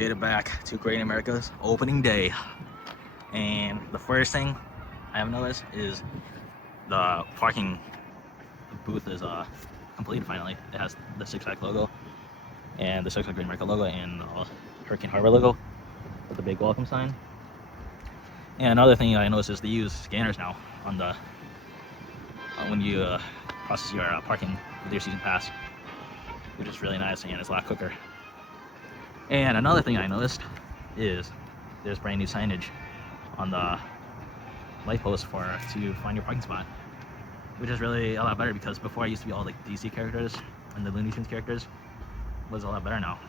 made it back to Great America's opening day. And the first thing I have noticed is the parking booth is complete finally. It has the Six Flags logo and the Six Flags Great America logo and the Hurricane Harbor logo with the big welcome sign. And another thing I noticed is they use scanners now on the when you process your parking with your season pass, which is really nice and it's a lot quicker. And another thing I noticed is there's brand new signage on the light post to find your parking spot, which is really a lot better because before it used to be all like DC characters and the Looney Tunes characters. Was a lot better now,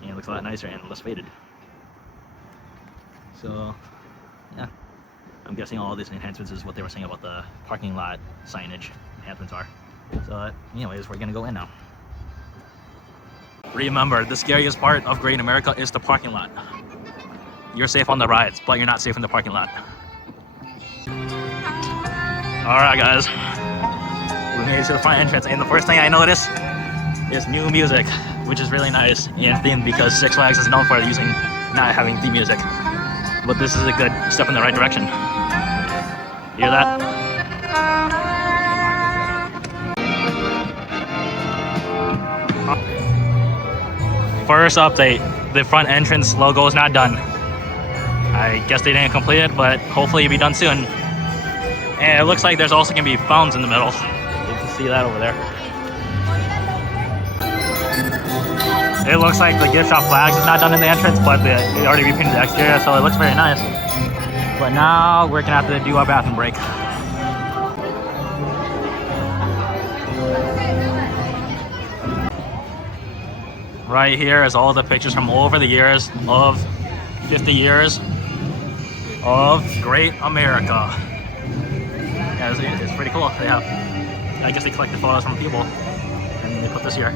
and it looks a lot nicer and less faded. So yeah, I'm guessing all these enhancements is what they were saying about the parking lot signage enhancements are. So anyways, we're gonna go in now. Remember, the scariest part of Great America is the parking lot. You're safe on the rides, but you're not safe in the parking lot. Alright guys, we made it to the front entrance, and the first thing I noticed is new music, which is really nice and themed because Six Flags is known for not having theme music. But this is a good step in the right direction. You hear that? First update, the front entrance logo is not done. I guess they didn't complete it, but hopefully it'll be done soon. And it looks like there's also gonna be fountains in the middle. You can see that over there. It looks like the gift shop flags is not done in the entrance, but they already repainted the exterior, so it looks very nice. But now we're gonna have to do our bathroom break. Right here is all the pictures from over the years of 50 years of Great America. Yeah, it's pretty cool. They have, I guess they collected photos from people and they put this here.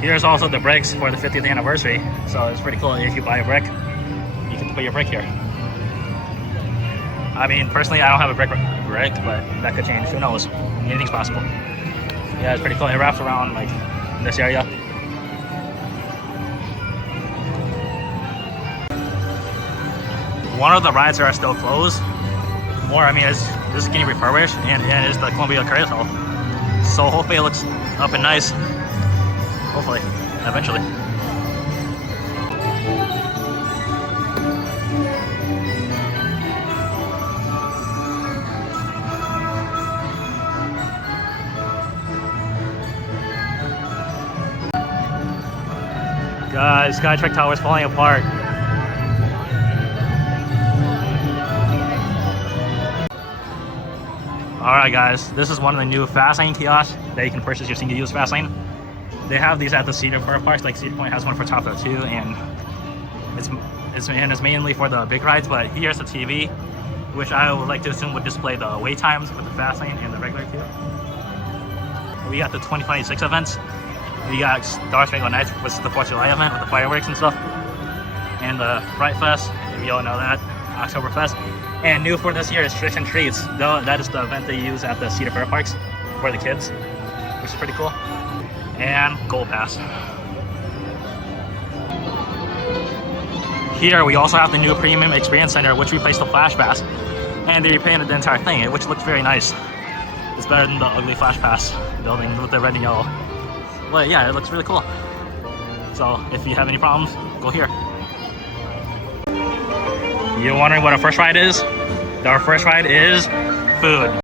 Here's also the bricks for the 50th anniversary. So it's pretty cool. If you buy a brick, you can put your brick here. I mean, personally, I don't have a brick, but that could change. Who knows? Anything's possible. Yeah, it's pretty cool. It wraps around like in this area. One of the rides are still closed, or I mean, this is getting refurbished, and it is the Columbia Carousel. So hopefully it looks up and nice. Hopefully, eventually. Guys, Skytrack Tower is falling apart. Alright guys, this is one of the new Fastlane kiosks that you can purchase your single-use Fastlane. They have these at the Cedar parks, like Cedar Point has one for Top Thrill too, and it's mainly for the big rides, but here's the TV, which I would like to assume would display the wait times with the Fastlane and the regular queue. We got the 2026 events. We got Star Spangled Nights, which is the 4th of July event with the fireworks and stuff. And the Fright Fest, if you all know that, Oktoberfest. And new for this year is Tricks and Treats. That is the event they use at the Cedar Fair parks for the kids, which is pretty cool. And Gold Pass. Here we also have the new Premium Experience Center, which replaced the Flash Pass. And they repainted the entire thing, which looks very nice. It's better than the ugly Flash Pass building with the red and yellow. But yeah, it looks really cool. So if you have any problems, go here. You're wondering what our first ride is? Our first ride is food.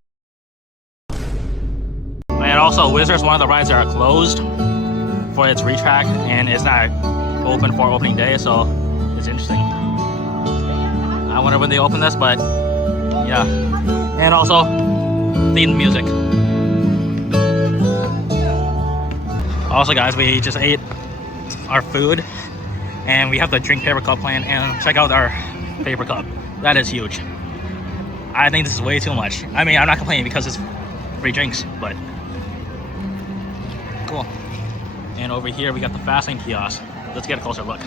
And also, Wizard's one of the rides that are closed for its retrack, and it's not open for opening day, so it's interesting. I wonder when they open this, but yeah. And also, themed music. Also guys, we just ate our food and we have the drink paper cup plan, and check out our paper cup. That is huge. I think this is way too much. I mean, I'm not complaining because it's free drinks, but cool. And over here we got the Fastlane kiosk. Let's get a closer look.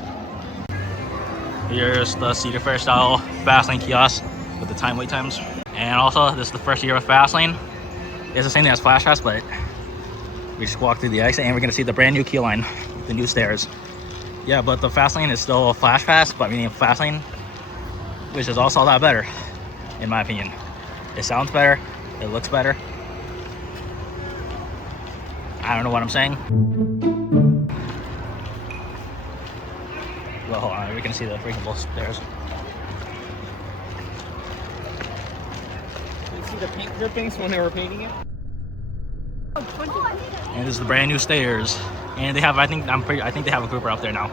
Here's the Cedar Fair style Fastlane kiosk with the wait times. And also, this is the first year of Fastlane. It's the same thing as Flash Pass, but we just walked through the exit and we're gonna see the brand new queue line, the new stairs. Yeah, but the fast lane is still a Flash Pass, but we need a fast lane, which is also a lot better, in my opinion. It sounds better, it looks better. I don't know what I'm saying. Well, hold on, we can see the freaking stairs. You see the paint drippings when they were painting it? And this is the brand new stairs. And they have, I think they have a grouper up there now.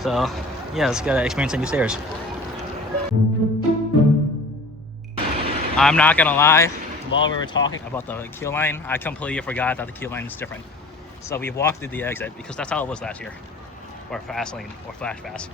So, yeah, let's get to experience the new stairs. I'm not gonna lie, while we were talking about the queue line, I completely forgot that the queue line is different. So we walked through the exit because that's how it was last year. Or fast lane, or Flash Pass.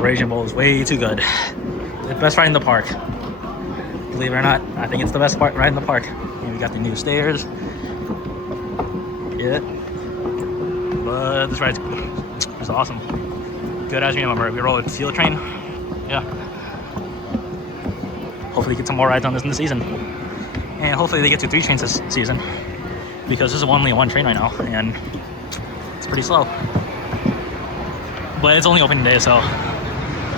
Raging Bull is way too good. The best ride in the park. Believe it or not, I think it's the best ride in the park. And we got the new stairs. Yeah. But this ride is awesome. Good as we remember. We rode Seal Train. Yeah. Hopefully get some more rides on this in the season. And hopefully they get to 3 trains this season. Because this is only one train right now. And it's pretty slow. But it's only opening day, so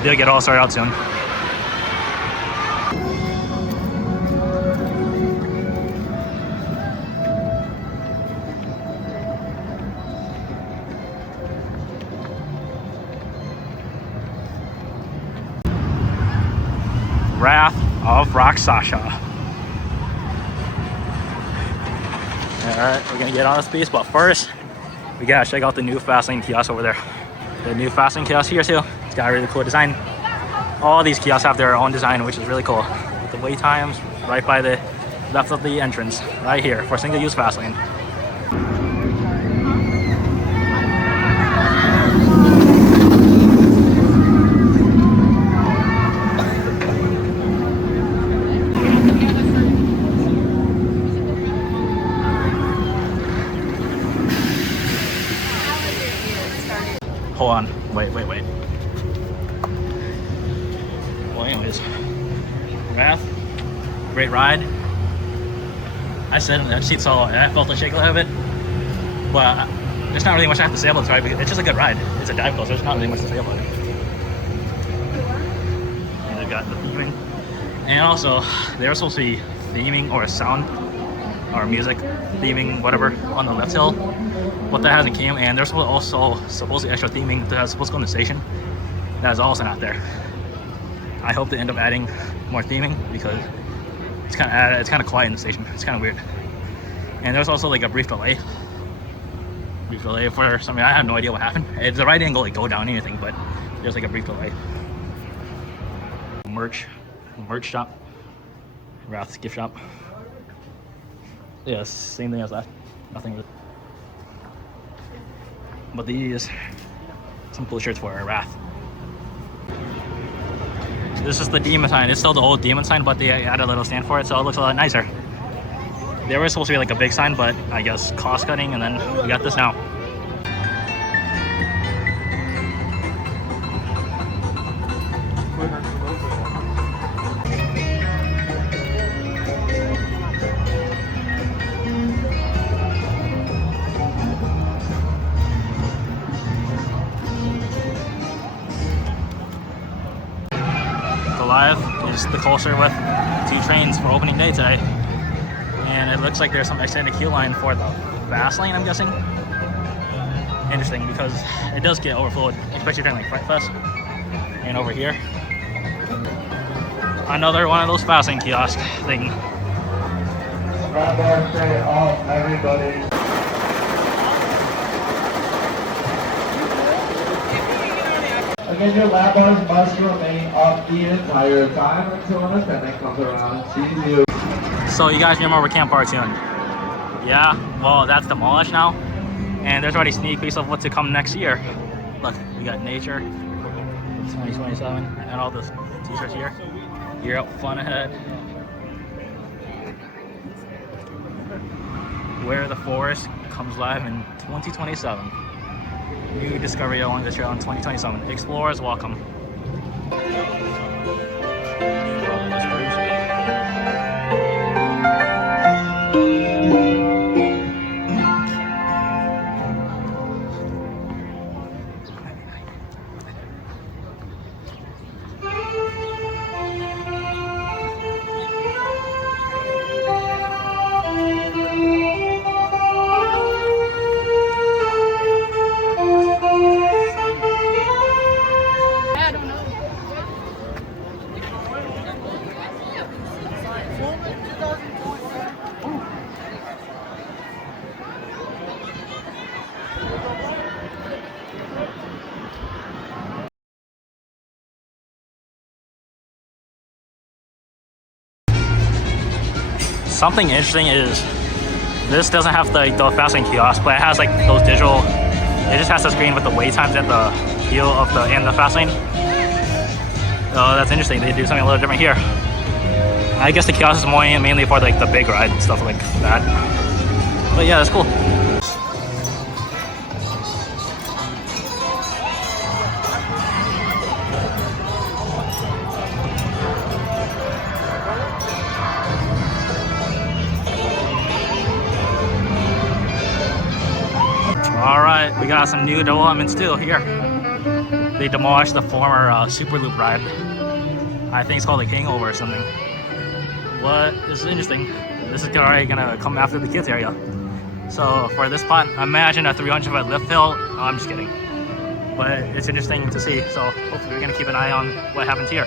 they'll get all sorted out soon. Wrath of Rakshasa. Alright, we're gonna get on this piece, but first we gotta check out the new Fastlane kiosk over there. The new Fastlane kiosk here too. It's got a really cool design. All these kiosks have their own design, which is really cool. With the wait times right by the left of the entrance, right here for single-use Fastlane. Hold on, wait. Well, anyways, Wrath, great ride. I sat in that seat so I felt the shake a little bit, but there's not really much I have to say about this ride because it's just a good ride. It's a dive coaster. There's not really much to say about it. And they've got the theming, and also they were supposed to be theming or sound or music theming whatever on the left hill, but that hasn't came. And there's also supposedly extra theming that's supposed to go in the station. That is also not there. I hope they end up adding more theming because it's kind of quiet in the station. It's kind of weird. And there's also like a brief delay for something. I have no idea what happened. The ride didn't go down anything, but there's like a brief delay. Merch shop, Wrath's gift shop. Yeah, same thing as last. Nothing. But these some cool shirts for Wrath. This is the demon sign. It's still the old demon sign, but they added a little stand for it, so it looks a lot nicer. There was supposed to be like a big sign, but I guess cost cutting, and then we got this now. Live is the coaster with 2 trains for opening day today, and it looks like there's some extended queue line for the fast lane, I'm guessing. Interesting, because it does get overflowed, especially during like Fright Fest. And over here, another one of those fast lane kiosk thing. Grab bar straight off, everybody. Again, your lap bars must remain up the entire time until an attendant comes around and sees you. So you guys remember Camp Cartoon? Yeah, well that's demolished now, and there's already sneak peeks of what's to come next year. Look, we got Nature 2027 and all the t-shirts here. Year Up Fun Ahead. Where the Forest comes live in 2027. New discovery along the trail in 2027. Explorers welcome. Something interesting is this doesn't have the fast lane kiosk, but it has like those digital. It just has the screen with the wait times at the heel of the fast lane. That's interesting. They do something a little different here. I guess the kiosk is more mainly for like the big ride and stuff like that. But yeah, that's cool. Alright, we got some new developments too here. They demolished the former Super Loop ride. I think it's called like Hangover or something. But this is interesting. This is already gonna come after the kids area. So for this spot, imagine a 300-foot lift hill. Oh, I'm just kidding. But it's interesting to see. So hopefully we're gonna keep an eye on what happens here.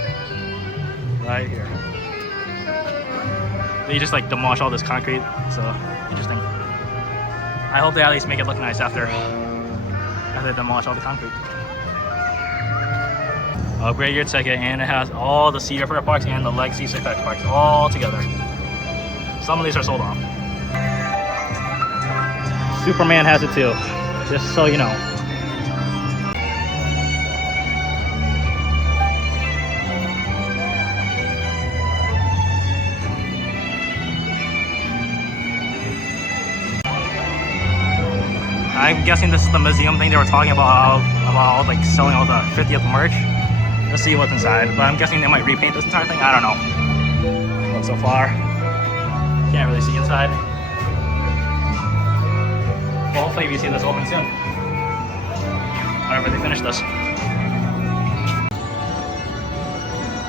Right here. They just like demolish all this concrete. So interesting. I hope they at least make it look nice after they demolish all the concrete. Upgrade your ticket, and it has all the Cedar Fair parks and the Legacy Six Flags parks all together. Some of these are sold off. Superman has it too, just so you know. I'm guessing this is the museum thing they were talking about like selling all the 50th merch. Let's see what's inside, but I'm guessing they might repaint this entire thing. I don't know. But so far, can't really see inside. Well, hopefully we see this open soon. Whenever they finish this.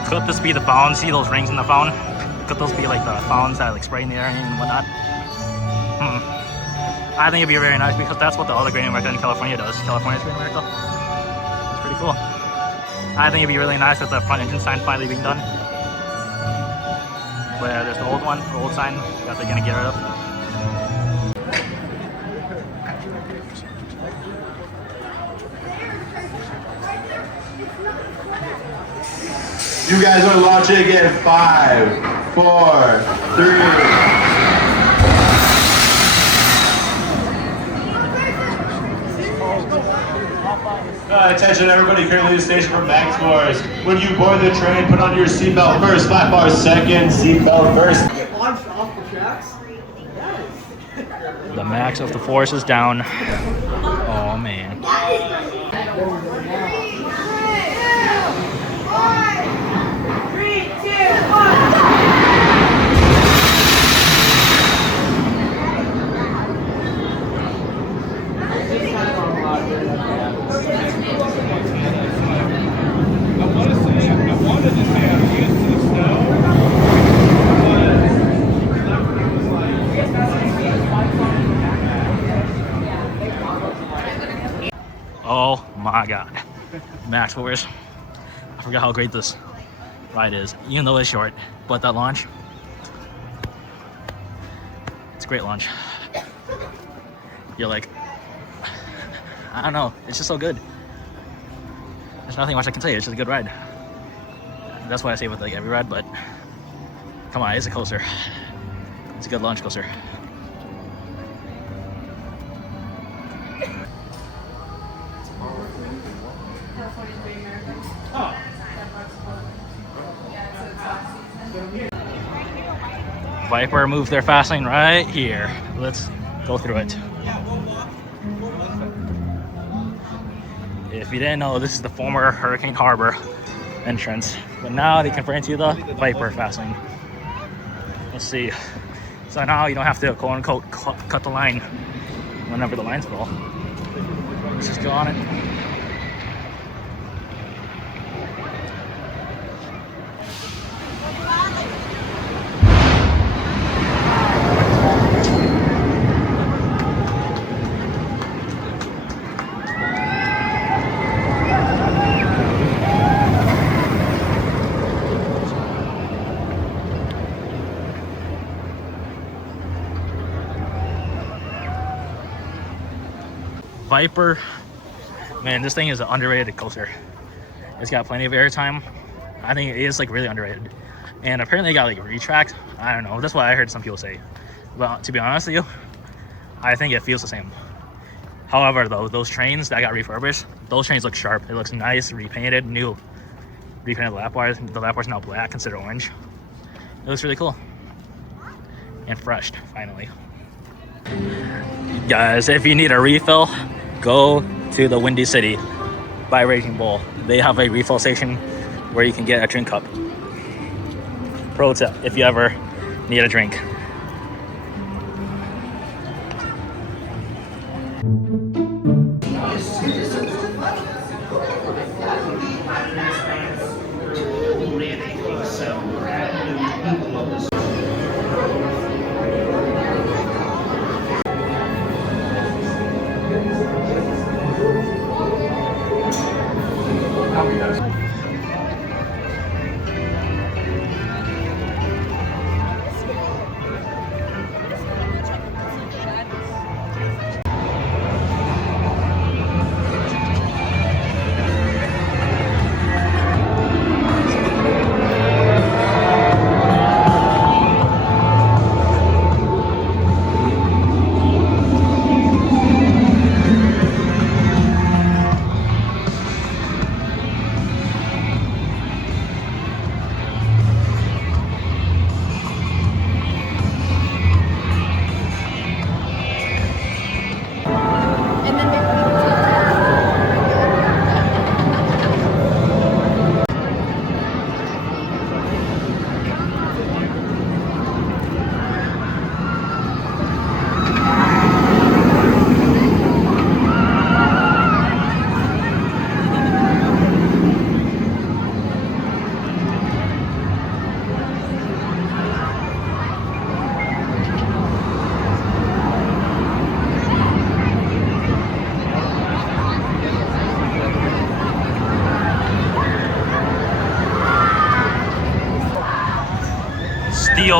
Could this be the fountain? See those rings in the fountain? Could those be like the fountains that like spray in the air and whatnot? I think it'd be very nice because that's what the other Great America in California does. California's Great America. It's pretty cool. I think it'd be really nice with the front engine sign finally being done. But yeah, there's the old one, the old sign that they're gonna get rid of. You guys are launching in 5, 4, 3. Attention everybody, currently the station for max scores. When you board the train, put on your seatbelt first, flat bar second, seatbelt first. Launched off the tracks? The max of the force is down. Oh man. Oh my god. Max force. I forgot how great this ride is. Even though it's short, but that launch, it's a great launch. You're like, I don't know, it's just so good. There's nothing much I can tell you, it's just a good ride. That's why I say with like every ride, but come on, it's a coaster. It's a good launch coaster. Viper moved their fast lane right here. Let's go through it. If you didn't know, this is the former Hurricane Harbor entrance, but now they convert into the Viper fast lane. Let's see. So now you don't have to quote unquote cut the line whenever the lines fall. Let's just go on it. Viper, man, this thing is an underrated coaster. It's got plenty of airtime. I think it is like really underrated. And apparently it got like retracked. I don't know, that's what I heard some people say. But to be honest with you, I think it feels the same. However though, those trains that got refurbished, those trains look sharp. It looks nice, repainted, new repainted lap bars. The lap bars now black instead of orange. It looks really cool. And fresh, finally. Guys, if you need a refill, go to the Windy City by Raging Bull. They have a refill station where you can get a drink cup. Pro tip, if you ever need a drink.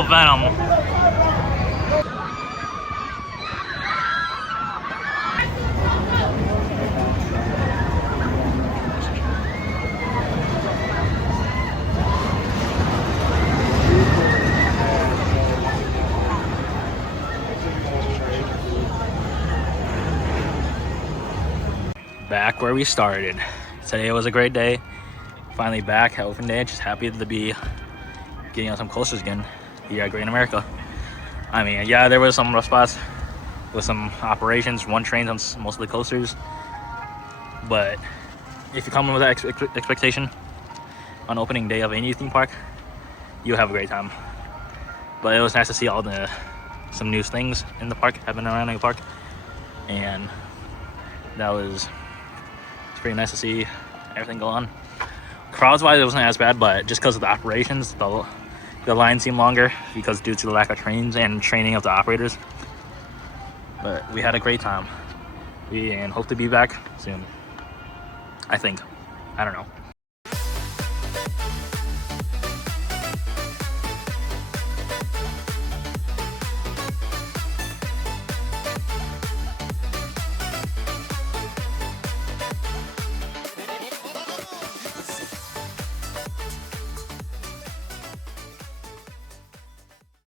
real venom. Back where we started. Today was a great day. Finally back at open day. Just happy to be getting on some coasters again here at Great America. I mean, yeah, there was some rough spots with some operations, one train on most of the coasters. But if you come in with that expectation on opening day of any theme park, you'll have a great time. But it was nice to see some new things in the park, happening around the park, and it's pretty nice to see everything go on. Crowds wise, it wasn't as bad, but just because of the operations, the line seemed longer because due to the lack of trains and training of the operators. But we had a great time. And hope to be back soon. I think. I don't know.